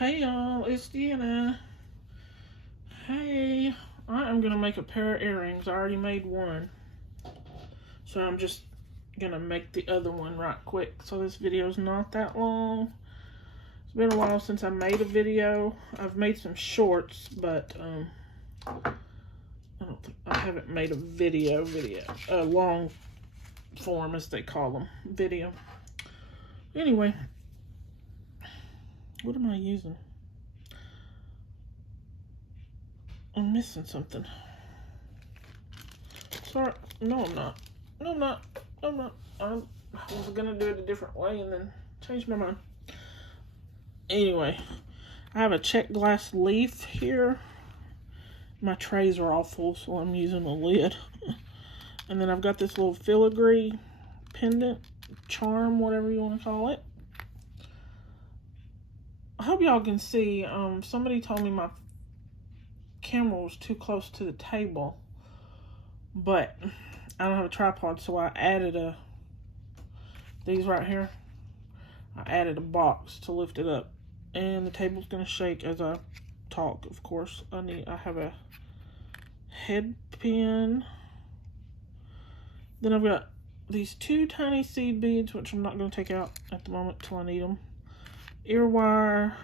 Hey y'all, it's Deanna. Hey, I am going to make a pair of earrings. I already made one. So I'm just going to make the other one right quick. So this video is not that long. It's been a while since I made a video. I've made some shorts, but I haven't made a video. A long form, as they call them, video. Anyway, what am I using? I'm missing something. Sorry. No, I'm not. No, I'm not. No, I'm not. I was going to do it a different way and then changed my mind. Anyway, I have a Czech glass leaf here. My trays are all full, so I'm using a lid. And then I've got this little filigree pendant, charm, whatever you want to call it. I hope y'all can see. Somebody told me my camera was too close to the table, but I don't have a tripod, so I added these right here. I added a box to lift it up, and the table's gonna shake as I talk. Of course, I have a head pin. Then I've got these two tiny seed beads, which I'm not gonna take out at the moment till I need them. Ear wire.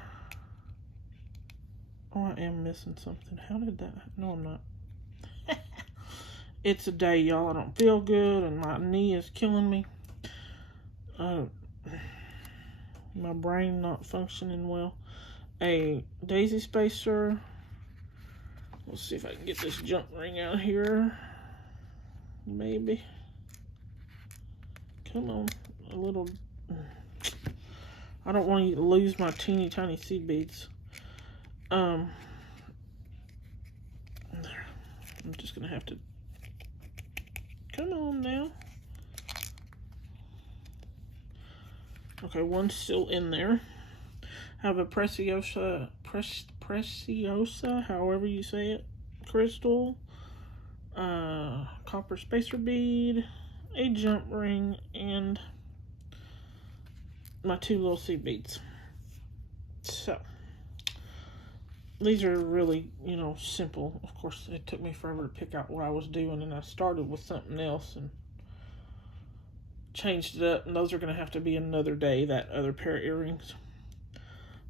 Oh, I am missing something. How did that? No, I'm not. It's a day, y'all. I don't feel good, and my knee is killing me. My brain not functioning well. A daisy spacer. Let's see if I can get this jump ring out here. Maybe. Come on. A little. I don't want to lose my teeny tiny seed beads. There. I'm just gonna have to. Come on now. Okay, one's still in there. I have a preciosa, however you say it, crystal, copper spacer bead, a jump ring, and my two little seed beads. So, these are really, simple. Of course, it took me forever to pick out what I was doing, and I started with something else and changed it up, and those are going to have to be another day, that other pair of earrings.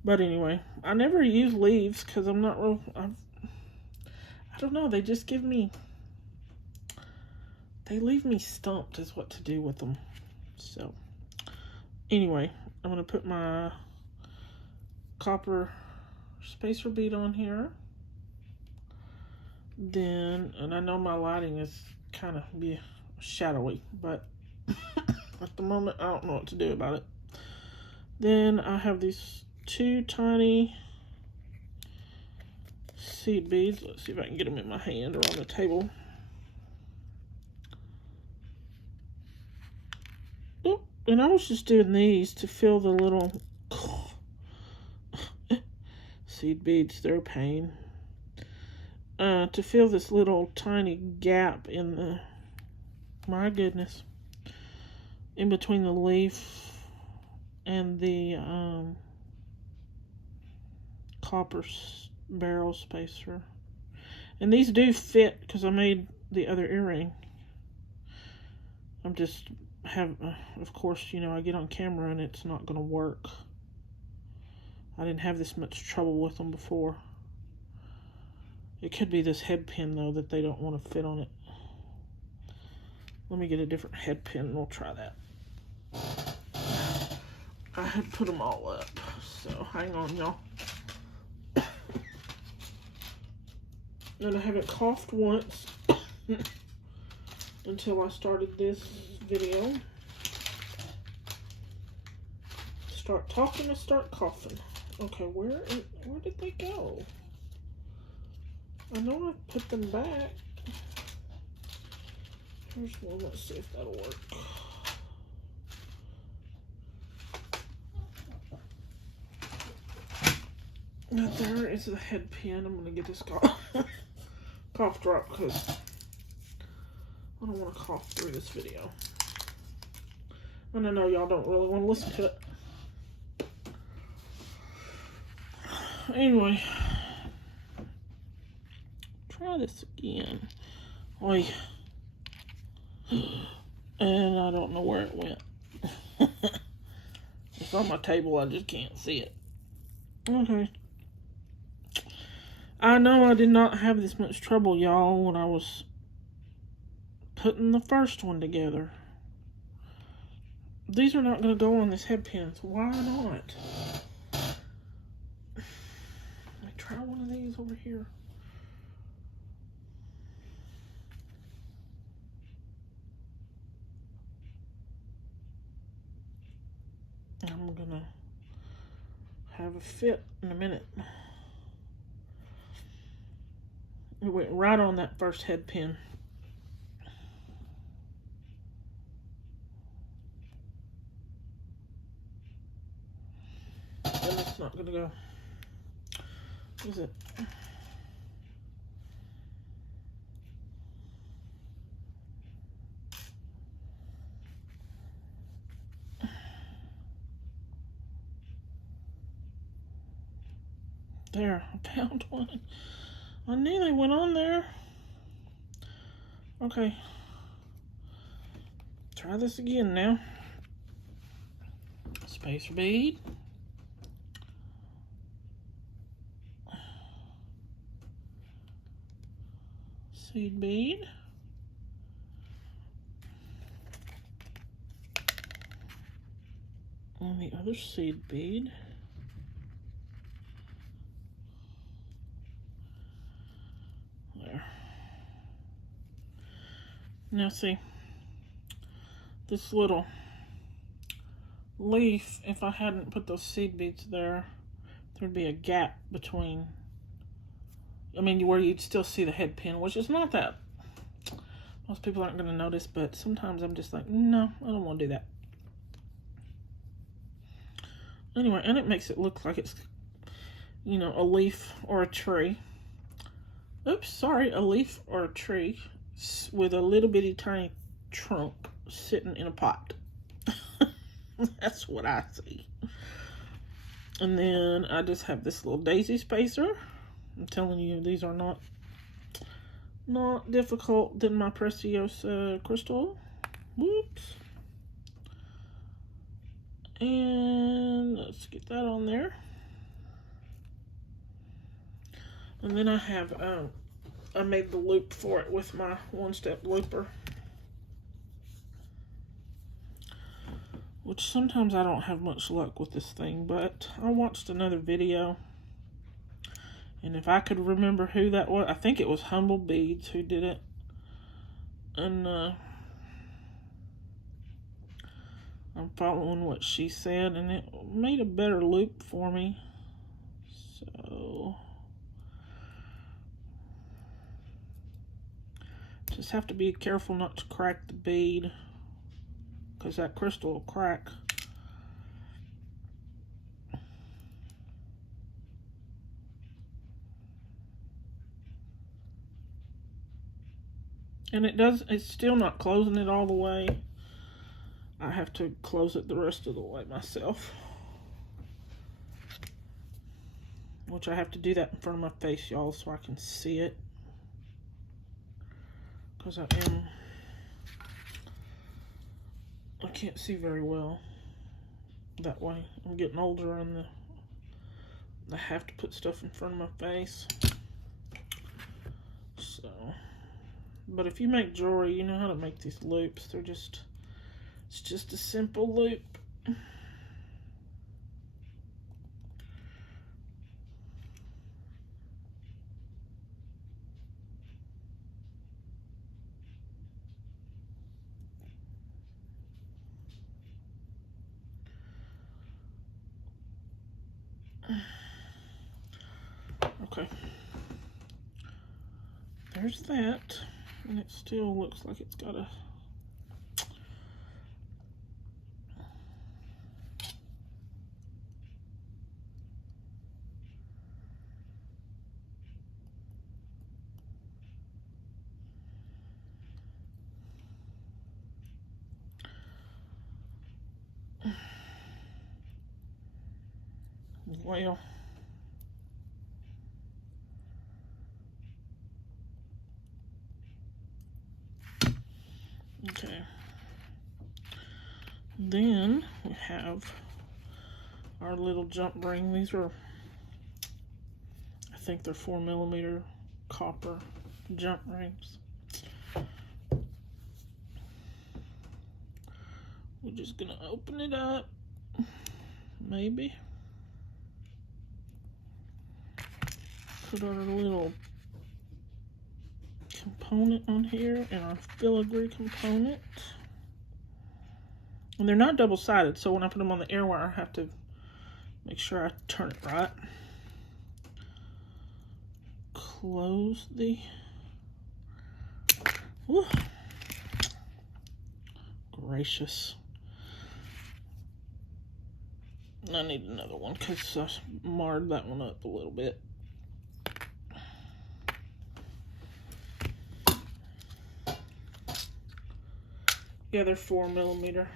But anyway, I never use leaves because I'm not real, I don't know, they just give me, they leave me stumped as what to do with them. So, anyway, I'm going to put my copper spacer bead on here. Then, and I know my lighting is kind of shadowy, but at the moment I don't know what to do about it. Then I have these two tiny seed beads. Let's see if I can get them in my hand or on the table. Oh, and I was just doing these to fill the little seed beads, they're a pain. To fill this little tiny gap in the, my goodness, in between the leaf and the copper barrel spacer. And these do fit because I made the other earring. I'm just of course, I get on camera and it's not going to work. I didn't have this much trouble with them before. It could be this head pin, though, that they don't want to fit on it. Let me get a different head pin and we'll try that. I had put them all up, so hang on, y'all. And I haven't coughed once until I started this video. Start talking and start coughing. Okay, where did they go? I know I put them back. Here's one. Let's see if that'll work. Now there is the head pin. I'm gonna get this cough drop because I don't want to cough through this video. And I know y'all don't really want to listen to it. Anyway, try this again. Oi. And I don't know where it went. It's on my table, I just can't see it. Okay. I know I did not have this much trouble, y'all, when I was putting the first one together. These are not going to go on this head pin, so why not? Let me try one of these over here. I'm going to have a fit in a minute. It went right on that first head pin. And it's not going to go. Is it? There, I found one. I knew they went on there. Okay. Try this again now. Spacer bead. Seed bead. And the other seed bead. There. Now see, this little leaf, if I hadn't put those seed beads there, there'd be a gap between, I mean, where you'd still see the head pin, which is not that. Most people aren't going to notice, but sometimes I'm just like, no, I don't want to do that. Anyway, and it makes it look like it's, you know, a leaf or a tree. Oops, sorry, a leaf or a tree with a little bitty tiny trunk sitting in a pot. That's what I see. And then I just have this little daisy spacer. I'm telling you, these are not difficult than my Preciosa crystal. Whoops. And let's get that on there. And then I have, I made the loop for it with my one-step looper. Which sometimes I don't have much luck with this thing, but I watched another video. And if I could remember who that was, I think it was Humble Beads who did it. And I'm following what she said, and it made a better loop for me. So just have to be careful not to crack the bead, because that crystal will crack. And it's still not closing it all the way. I have to close it the rest of the way myself. Which I have to do that in front of my face, y'all, so I can see it. Because I can't see very well that way. I'm getting older and I have to put stuff in front of my face. So, but if you make jewelry, you know how to make these loops. It's just a simple loop. Okay. There's that. And it still looks like it's got a... Well, Okay. Then we have our little jump ring. These are, I think they're 4mm copper jump rings. We're just gonna open it up, maybe. Put our little component on here and our filigree component. And they're not double-sided, so when I put them on the air wire, I have to make sure I turn it right. Close the... Whew. Gracious. I need another one because I marred that one up a little bit. Yeah, they're 4mm.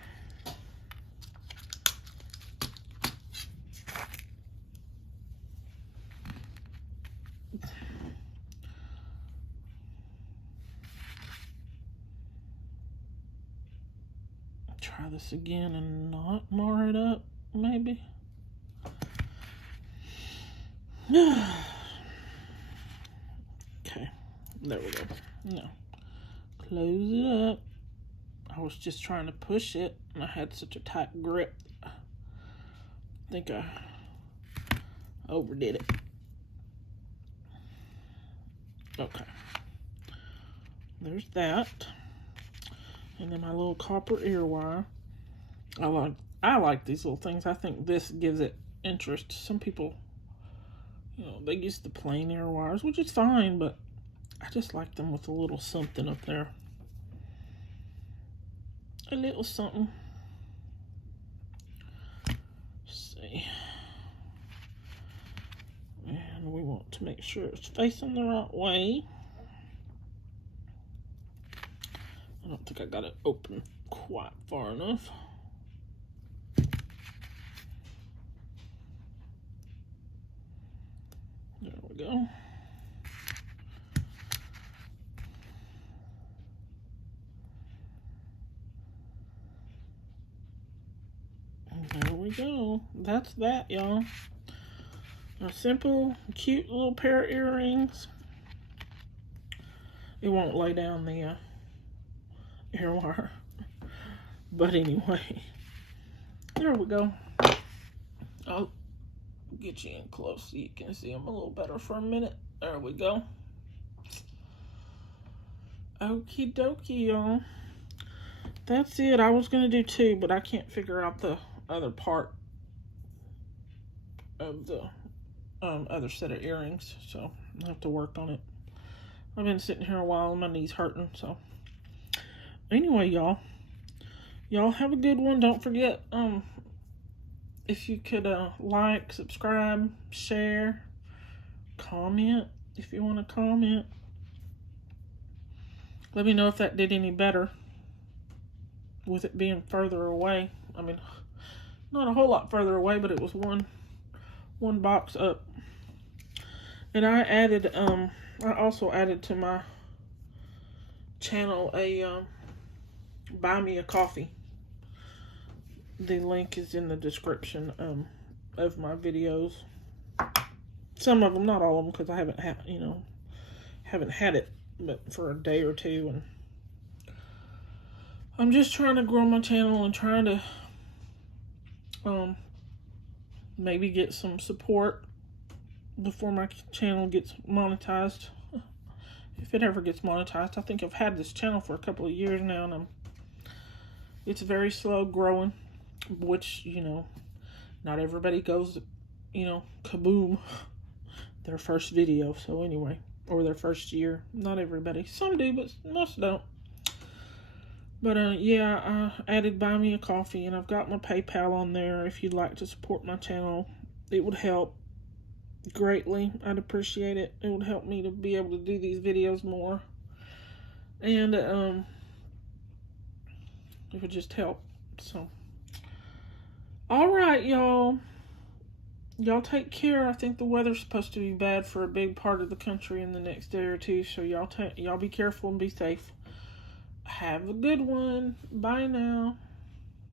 Try this again and not mar it up, maybe. Okay, there we go. No, close it up. I was just trying to push it and I had such a tight grip. I think I overdid it. Okay, there's that. And then my little copper ear wire. I like these little things. I think this gives it interest. Some people, you know, they use the plain ear wires, which is fine, but I just like them with a little something up there. A little something. Let's see. And we want to make sure it's facing the right way. I don't think I got it open quite far enough. There we go. And there we go. That's that, y'all. A simple, cute little pair of earrings. It won't lay down the ear wire. But anyway, there we go. I'll get you in close so you can see them a little better for a minute. There we go. Okie dokie, y'all. That's it. I was going to do two, but I can't figure out the other part of the other set of earrings, so I have to work on it. I've been sitting here a while and my knee's hurting, so anyway, y'all have a good one. Don't forget, if you could like, subscribe, share, comment if you want to comment. Let me know if that did any better with it being further away. I mean, not a whole lot further away, but it was one box up. And I also added to my channel a buy me a coffee. The link is in the description of my videos. Some of them, not all of them, because I haven't had it, but for a day or two, and I'm just trying to grow my channel and trying to maybe get some support before my channel gets monetized. If it ever gets monetized. I think I've had this channel for a couple of years now, and it's very slow growing, which, not everybody goes, kaboom, their first video. So anyway, or their first year. Not everybody. Some do, but most don't. But yeah, I added buy me a coffee, and I've got my PayPal on there. If you'd like to support my channel, it would help greatly. I'd appreciate it. It would help me to be able to do these videos more, and it would just help. So alright, y'all take care. I think the weather's supposed to be bad for a big part of the country in the next day or two, so y'all be careful and be safe. Have a good one. Bye now.